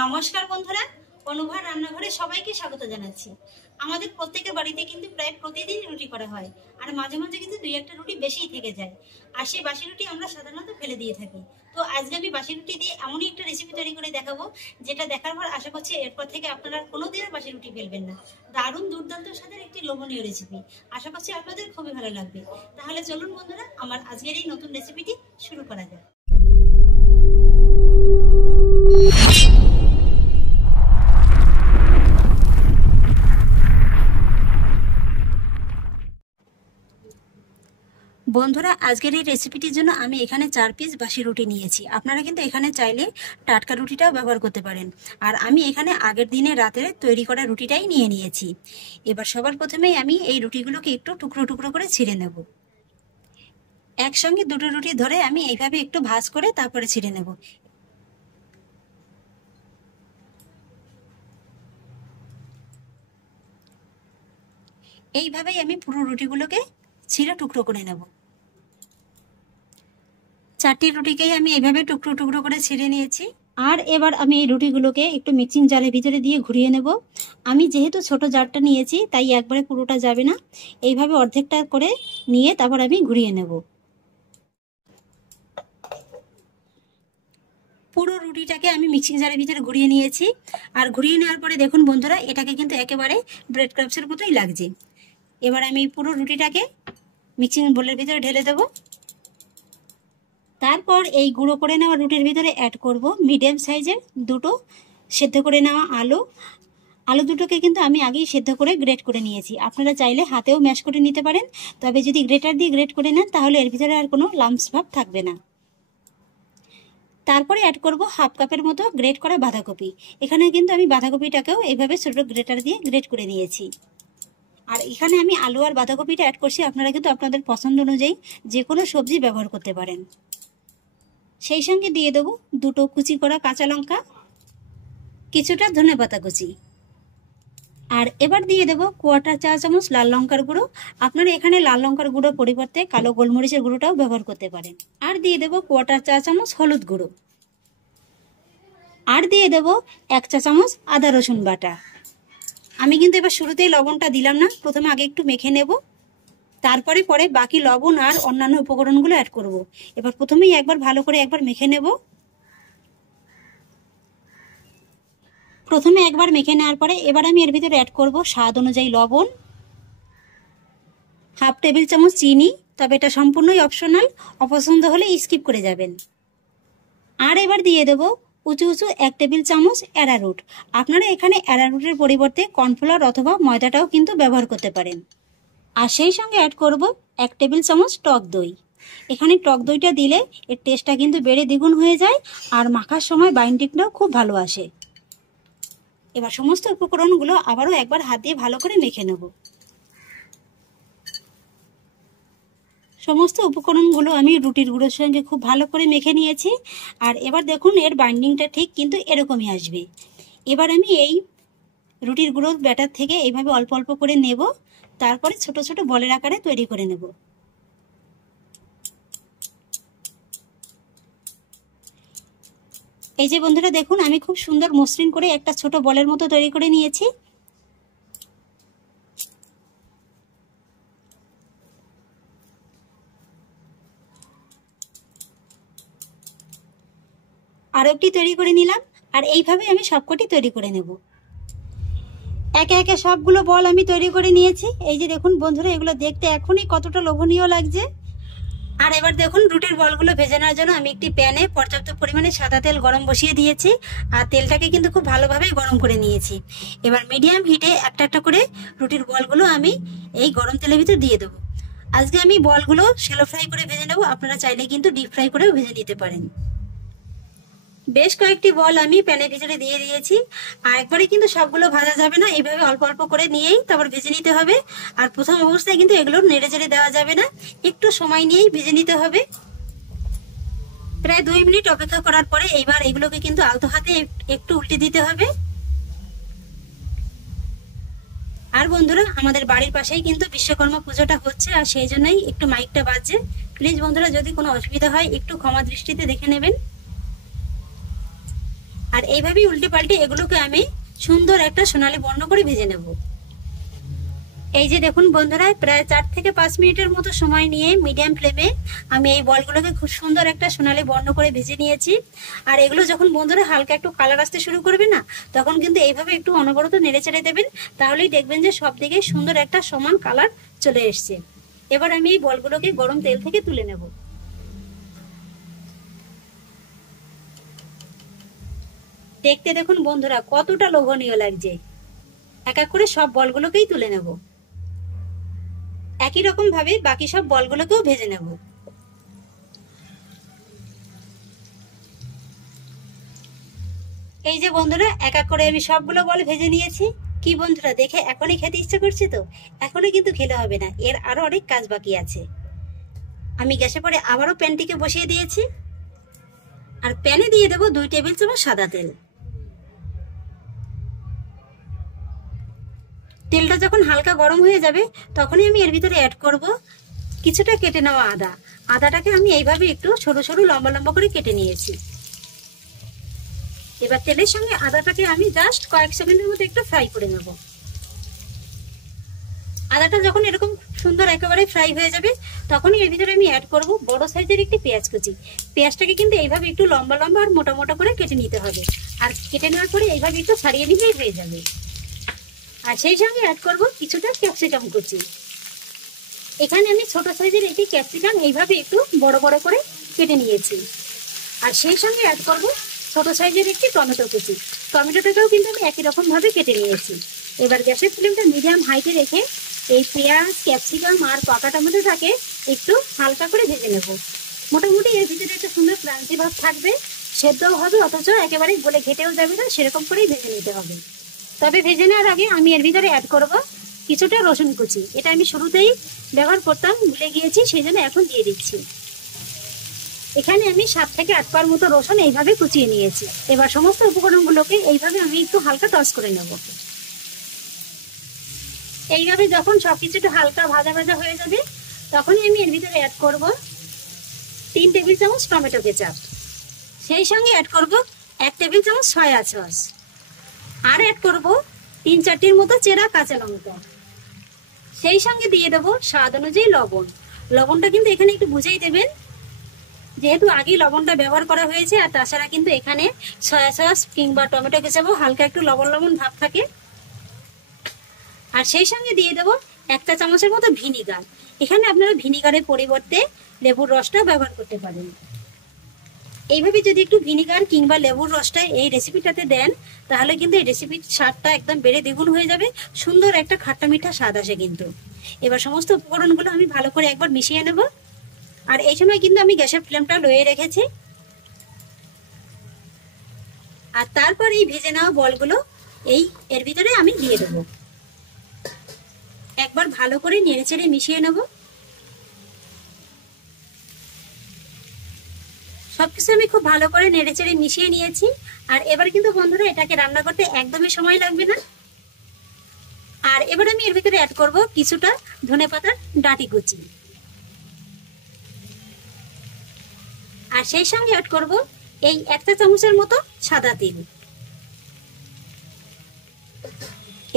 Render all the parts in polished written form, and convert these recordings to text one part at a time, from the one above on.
নমস্কার বন্ধুরা, অনুভা রান্নাঘরে সবাইকে স্বাগত জানাচ্ছি। আমাদের প্রত্যেকের বাড়িতে কিন্তু প্রায় প্রতিদিন রুটি করা হয়, আর মাঝে মাঝে কিন্তু দুই একটা রুটি বেশিই থেকে যায়, আর সেই বাসি রুটি আমরা সাধারণত ফেলে দিয়ে থাকি। তো আজকে আমি বাসি রুটি দিয়ে এমনই একটা রেসিপি তৈরি করে দেখাবো, যেটা দেখার পর আশা করছি এরপর থেকে আপনারা কোনোদিনও বাসি রুটি ফেলবেন না। দারুণ দুর্দান্ত স্বাদের একটি লোভনীয় রেসিপি, আশা করছি আপনাদের খুবই ভালো লাগবে। তাহলে চলুন বন্ধুরা, আমার আজকের এই নতুন রেসিপিটি শুরু করা যাক। বন্ধুরা, আজকের এই রেসিপিটির জন্য আমি এখানে 4 পিস বাসি রুটি নিয়েছি। আপনারা কিন্তু এখানে চাইলে টাটকা রুটিটাও ব্যবহার করতে পারেন, আর আমি এখানে আগের দিনে রাতে তৈরি করা রুটিটাই নিয়েছি। এবার সবার প্রথমেই আমি এই রুটিগুলোকে একটু টুকরো টুকরো করে ছিঁড়ে নেব। একসঙ্গে দুটো রুটি ধরে আমি এইভাবে একটু ভাঁজ করে তারপরে ছিঁড়ে নেব। এইভাবেই আমি পুরো রুটিগুলোকে ছিঁড়ে টুকরো করে নেব। 4টি রুটিকেই আমি এইভাবে টুকরো টুকরো করে ছিঁড়ে নিয়েছি। আর এবার আমি এই রুটিগুলোকে একটু মিক্সিং জারের ভিতরে দিয়ে ঘুরিয়ে নেব। আমি যেহেতু ছোট জারটা নিয়েছি তাই একবারে পুরোটা যাবে না, এইভাবে অর্ধেকটা করে নিয়ে তারপর আমি ঘুরিয়ে নেব। পুরো রুটিটাকে আমি মিক্সিং জারের ভিতরে ঘুরিয়ে নিয়েছি। আর ঘুরিয়ে নেওয়ার পরে দেখুন বন্ধুরা, এটাকে কিন্তু একেবারে ব্রেড ক্রাম্বসের মতোই লাগছে। এবার আমি পুরো রুটিটাকে মিক্সিং বোলের ভিতরে ঢেলে দেব। তারপর এই গুঁড়ো করে নেওয়া রুটির ভিতরে অ্যাড করব মিডিয়াম সাইজের দুটো সেদ্ধ করে নেওয়া আলু দুটোকে কিন্তু আমি আগেই সেদ্ধ করে গ্রেট করে নিয়েছি। আপনারা চাইলে হাতেও ম্যাশ করে নিতে পারেন, তবে যদি গ্রেটার দিয়ে গ্রেট করে নেন তাহলে এর ভিতরে আর কোনো লাম্পস ভাব থাকবে না। তারপরে অ্যাড করব হাফ কাপের মতো গ্রেট করা বাঁধাকপি। এখানে কিন্তু আমি বাঁধাকপিটাকেও এইভাবে ছোট গ্রেটার দিয়ে গ্রেট করে নিয়েছি। আর এখানে আমি আলু আর বাঁধাকপিটা অ্যাড করছি, আপনারা কিন্তু আপনাদের পছন্দ অনুযায়ী যে কোনো সবজি ব্যবহার করতে পারেন। সেই সঙ্গে দিয়ে দেব দুটো কুচি করা কাঁচা লঙ্কা, কিছুটা ধনেপাতা কুচি, আর এবার দিয়ে দেব 1/4 চা চামচ লাল লঙ্কার গুঁড়ো। আপনারা এখানে লাল লঙ্কার গুঁড়োর পরিবর্তে কালো গোলমরিচের গুঁড়োটাও ব্যবহার করতে পারেন। আর দিয়ে দেব 1/4 চা চামচ হলুদ গুঁড়ো, আর দিয়ে দেব 1 চা চামচ আদা রসুন বাটা। আমি কিন্তু এবার শুরুতেই লবণটা দিলাম না, প্রথমে আগে একটু মেখে নেব, তারপরে পরে বাকি লবণ আর অন্যান্য উপকরণগুলো অ্যাড করব। এবার প্রথমেই একবার ভালো করে একবার মেখে নেব। প্রথমে একবার মেখে নেওয়ার পরে এবার আমি এর ভিতরে অ্যাড করব স্বাদ অনুযায়ী লবণ, হাফ টেবিল চামচ চিনি, তবে এটা সম্পূর্ণই অপশনাল, অপছন্দ হলে স্কিপ করে যাবেন। আর এবার দিয়ে দেব উঁচু উঁচু 1 টেবিল চামচ অ্যারারুট। আপনারা এখানে অ্যারারুটের পরিবর্তে কর্নফ্লাওয়ার অথবা ময়দাটাও কিন্তু ব্যবহার করতে পারেন। আর সেই সঙ্গে অ্যাড করব 1 টেবিল চামচ টক দই। এখানে টক দইটা দিলে এর টেস্টটা কিন্তু বেড়ে দ্বিগুণ হয়ে যায়, আর মাখার সময় বাইন্ডিংটাও খুব ভালো আসে। এবার সমস্ত উপকরণগুলো আবারও একবার হাত দিয়ে ভালো করে মেখে নেব। সমস্ত উপকরণগুলো আমি রুটির গুঁড়োর সঙ্গে খুব ভালো করে মেখে নিয়েছি। আর এবার দেখুন এর বাইন্ডিংটা ঠিক কিন্তু এরকমই আসবে। এবার আমি এই রুটির গুঁড়োর ব্যাটার থেকে এইভাবে অল্প অল্প করে নেব, তারপরে ছোট ছোট বলের আকারে তৈরি করে নেব। এই যে বন্ধুরা দেখুন, আমি খুব সুন্দর মসৃণ করে একটা ছোট বলের মতো তৈরি করে নিয়েছি। আরো একটি তৈরি করে নিলাম, আর এইভাবে আমি সবকটি তৈরি করে নেব। একে একে সবগুলো বল আমি তৈরি করে নিয়েছি। এই যে দেখুন বন্ধুরা, এগুলো দেখতে এখনই কতটা লোভনীয় লাগছে। আর এবার দেখুন রুটির বলগুলো ভেজে নেওয়ার জন্য আমি একটি প্যানে পর্যাপ্ত পরিমাণে সাদা তেল গরম বসিয়ে দিয়েছি, আর তেলটাকে কিন্তু খুব ভালোভাবে গরম করে নিয়েছি। এবার মিডিয়াম হিটে একটা একটা করে রুটির বলগুলো আমি এই গরম তেলের ভিতর দিয়ে দেবো। আজকে আমি বলগুলো শ্যালো ফ্রাই করে ভেজে নেব, আপনারা চাইলে কিন্তু ডিপ ফ্রাই করেও ভেজে নিতে পারেন। বেশ কয়েকটি বল আমি প্যানের ভিতরে দিয়ে দিয়েছি। আর একবারে কিন্তু সবগুলো ভাজা যাবে না, এইভাবে অল্প অল্প করে নিয়েই তারপর ভেজে নিতে হবে। আর প্রথম অবস্থায় কিন্তু এগুলো নেড়ে চেড়ে দেওয়া যাবে না, একটু সময় নিয়েই ভেজে নিতে হবে। প্রায় 2 মিনিট অপেক্ষা করার পরে এইবার এগুলোকে কিন্তু আলতো হাতে একটু উল্টে দিতে হবে। আর বন্ধুরা, আমাদের বাড়ির পাশেই কিন্তু বিশ্বকর্মা পুজোটা হচ্ছে, আর সেই জন্যই একটু মাইকটা বাজছে। প্লিজ বন্ধুরা, যদি কোনো অসুবিধা হয় একটু ক্ষমা দৃষ্টিতে দেখে নেবেন। আর এইভাবেই উল্টে পাল্টে এগুলোকে আমি সুন্দর একটা সোনালী বর্ণ করে ভেজে নেব। এই যে দেখুন বন্ধুরা, প্রায় 4 থেকে 5 মিনিটের মতো সময় নিয়ে মিডিয়াম ফ্লেমে আমি এই বলগুলোকে খুব সুন্দর একটা সোনালী বর্ণ করে ভেজে নিয়েছি। আর এগুলো যখন বন্ধুরা হালকা একটু কালার আসতে শুরু করবে না, তখন কিন্তু এইভাবে একটু অনবরত নেড়ে চেড়ে দেবেন, তাহলেই দেখবেন যে সব দিকে সুন্দর একটা সমান কালার চলে এসছে। এবার আমি এই বলগুলোকে গরম তেল থেকে তুলে নেব। দেখতে দেখুন বন্ধুরা কতটা লোভনীয় লাগছে। এক এক করে সব বলগুলোকেই তুলে নেব। একই রকম ভাবে বাকি সব বলগুলোকেও ভেজে নেব। এই যে বন্ধুরা এক এক করে আমি সবগুলো বল ভেজে নিয়েছি। কি বন্ধুরা, দেখে এখনই খেতে ইচ্ছে করছে তো? এখনই কিন্তু খেলে হবে না, এর আরো অনেক কাজ বাকি আছে। আমি গ্যাসে পরে আবারও প্যানটিকে বসিয়ে দিয়েছি। আর প্যানে দিয়ে দেবো 2 টেবিল চামচ সাদা তেল। তেলটা যখন হালকা গরম হয়ে যাবে, তখনই আমি এর ভিতরে অ্যাড করব কিছুটা কেটে নেওয়া আদা। আদাটাকে আমি এইভাবে একটু সরু সরু লম্বা লম্বা করে কেটে নিয়েছি। এবার তেলের সঙ্গে আদাটাকে আমি জাস্ট কয়েক সেকেন্ডের মতো একটু ফ্রাই করে নেব। আদাটা যখন এরকম সুন্দর একেবারে ফ্রাই হয়ে যাবে, তখনই এর ভিতরে আমি অ্যাড করব বড় সাইজের একটি পেঁয়াজ কুচি। পেঁয়াজটাকে কিন্তু এইভাবে একটু লম্বা লম্বা আর মোটা মোটা করে কেটে নিতে হবে। আর কেটে নেওয়ার পরে এইভাবে একটু ছাড়িয়ে নিলেই হয়ে যাবে। আর সেই সঙ্গে অ্যাড করব কিছুটা ক্যাপসিকাম কুচি। এখানে আমি ছোট সাইজের একটি ক্যাপসিকাম এইভাবে একটু বড় বড় করে কেটে নিয়েছি। আর সেই সঙ্গে অ্যাড করব ছোট সাইজের একটি টমেটো কুচি। টমেটোটাকেও কিন্তু আমি একই রকম ভাবে কেটে নিয়েছি। এবার গ্যাসের ফ্লেমটা মিডিয়াম হাইতে রেখে এই পেঁয়াজ, ক্যাপসিকাম আর পাকা টমেটোটাকে একটু হালকা করে ভেজে নেব। মোটামুটি এর ভিতরে একটা সুন্দর ক্রাঞ্চি ভাব থাকবে, সেদ্ধও হবে অথচ একেবারে গলে ঘেটেও যাবে না, সেরকম করেই ভেজে নিতে হবে। তবে ভেজে নেওয়ার আগে আমি এর ভিতরে অ্যাড করব কিছুটা রসুন কুচি। এটা আমি শুরুতেই ব্যবহার করতাম, ভুলে গিয়েছি, সেই জন্য এখন দিয়ে দিচ্ছি। এখানে আমি 7 থেকে 8 পার মতো রসুন এইভাবে কুচিয়ে নিয়েছি। এবার সমস্ত উপকরণগুলোকে এইভাবে আমি একটু হালকা টস করে নেব। এইভাবে যখন সবকিছু একটু হালকা ভাজা ভাজা হয়ে যাবে, তখনই আমি এর ভিতরে অ্যাড করব 3 টেবিল চামচ টমেটো কেচাপ। সেই সঙ্গে অ্যাড করব 1 টেবিল চামচ সয়া সস। আর অ্যাড করব 3-4টির মতো চেরা কাঁচা লঙ্কা। সেই সঙ্গে দিয়ে দেবো স্বাদ অনুযায়ী লবণ। লবণটা কিন্তু এখানে একটু বুঝেই দেবেন, যেহেতু আগে লবণটা ব্যবহার করা হয়েছে। আর তাছাড়া কিন্তু এখানে সয়া সস কিংবা টমেটো কেচাপও হালকা একটু লবণ লবণ ভাব থাকে। আর সেই সঙ্গে দিয়ে দেবো 1 চা চামচের মতো ভিনিগার। এখানে আপনারা ভিনিগারের পরিবর্তে লেবুর রসটা ব্যবহার করতে পারেন। এইভাবে যদি একটু ভিনিগার কিংবা লেবুর রসটা এই রেসিপিটাতে দেন, তাহলে কিন্তু এই রেসিপির স্বাদটা একদম বেড়ে দ্বিগুণ হয়ে যাবে। সুন্দর একটা খাট্টা মিঠা স্বাদ আসে কিন্তু। এবার সমস্ত উপকরণগুলো আমি ভালো করে একবার মিশিয়ে নেব। আর এই সময় কিন্তু আমি গ্যাসের ফ্লেমটা লোয়ে রেখেছি। আর তারপর এই ভেজে নেওয়া বলগুলো এর ভিতরে আমি দিয়ে দেবো। একবার ভালো করে নেড়ে চেড়ে মিশিয়ে নেব। সবকিছু আমি খুব ভালো করে নেড়ে চেড়ে মিশিয়ে নিয়েছি। আর এবার কিন্তু বন্ধুরা এটাকে রান্না করতে একদমই সময় লাগবে না। আর এবার আমি এর ভিতরে অ্যাড করব কিছুটা ধনেপাতার ডাঁটি কুচি। আর সেই সঙ্গে অ্যাড করব এই 1 চা চামচের মতো সাদা তিল।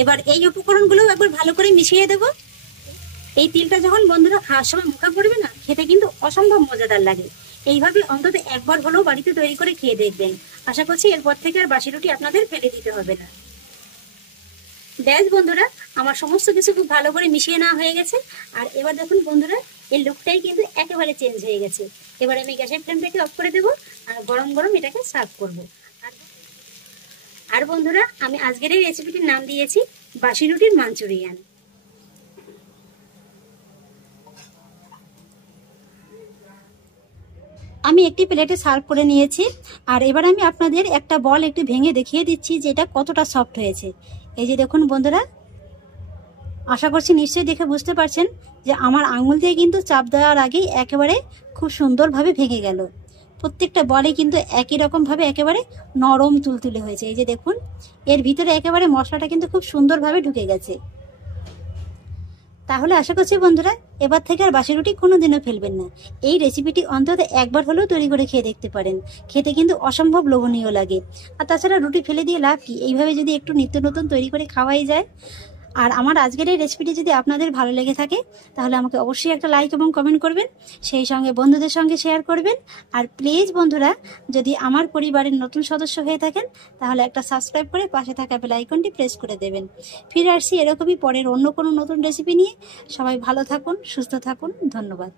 এবার এই উপকরণগুলো একবার ভালো করে মিশিয়ে দেব। এই তিলটা যখন বন্ধুরা খাওয়ার সময় মুখে পড়বে না, খেতে কিন্তু অসম্ভব মজাদার লাগে। এইভাবে অন্তত একবার হলেও বাড়িতে তৈরি করে খেয়ে দেখবেন। আশা করছি এরপর থেকে আর বাসি রুটি আপনাদের ফেলে দিতে হবে না। ব্যাস বন্ধুরা, আমার সমস্ত কিছু খুব ভালো করে মিশিয়ে নেওয়া হয়ে গেছে। আর এবার দেখুন বন্ধুরা, এই লুকটাই কিন্তু একেবারে চেঞ্জ হয়ে গেছে। এবার আমি গ্যাসের ফ্লেমটাকে অফ করে দেবো আর গরম গরম এটাকে সার্ভ করব। আর বন্ধুরা, আমি আজকের এই রেসিপিটির নাম দিয়েছি বাসি রুটির মাঞ্চুরিয়ান। আমি একটি প্লেটে সার্ভ করে নিয়েছি। আর এবার আমি আপনাদের একটা বল একটু ভেঙে দেখিয়ে দিচ্ছি যে এটা কতটা সফট হয়েছে। এই যে দেখুন বন্ধুরা, আশা করছি নিশ্চয়ই দেখে বুঝতে পারছেন যে আমার আঙুল দিয়ে কিন্তু চাপ দেওয়ার আগেই একেবারে খুব সুন্দরভাবে ভেঙে গেল। প্রত্যেকটা বলে কিন্তু একই রকম ভাবে একেবারে নরম তুলতুলে হয়েছে। এই যে দেখুন, এর ভিতরে একেবারে মশলাটা কিন্তু খুব সুন্দরভাবে ঢুকে গেছে। তাহলে আশা করছি বন্ধুরা এবার থেকে আর বাসি রুটি কোনোদিনও ফেলবেন না। এই রেসিপিটি অন্তত একবার হলেও তৈরি করে খেয়ে দেখতে পারেন, খেতে কিন্তু অসম্ভব লোভনীয় লাগে। আর তাছাড়া রুটি ফেলে দিয়ে লাভ কি, এইভাবে যদি একটু নিত্য নতুন তৈরি করে খাওয়াই যায়। আর আমার আজকের এই রেসিপিটি যদি আপনাদের ভালো লেগে থাকে তাহলে আমাকে অবশ্যই একটা লাইক এবং কমেন্ট করবেন, সেই সঙ্গে বন্ধুদের সঙ্গে শেয়ার করবেন। আর প্লিজ বন্ধুরা, যদি আমার পরিবারের নতুন সদস্য হয়ে থাকেন তাহলে একটা সাবস্ক্রাইব করে পাশে থাকা বেল আইকনটি প্রেস করে দেবেন। ফিরে আসছি এরকমই পরের অন্য কোনো নতুন রেসিপি নিয়ে। সবাই ভালো থাকুন, সুস্থ থাকুন, ধন্যবাদ।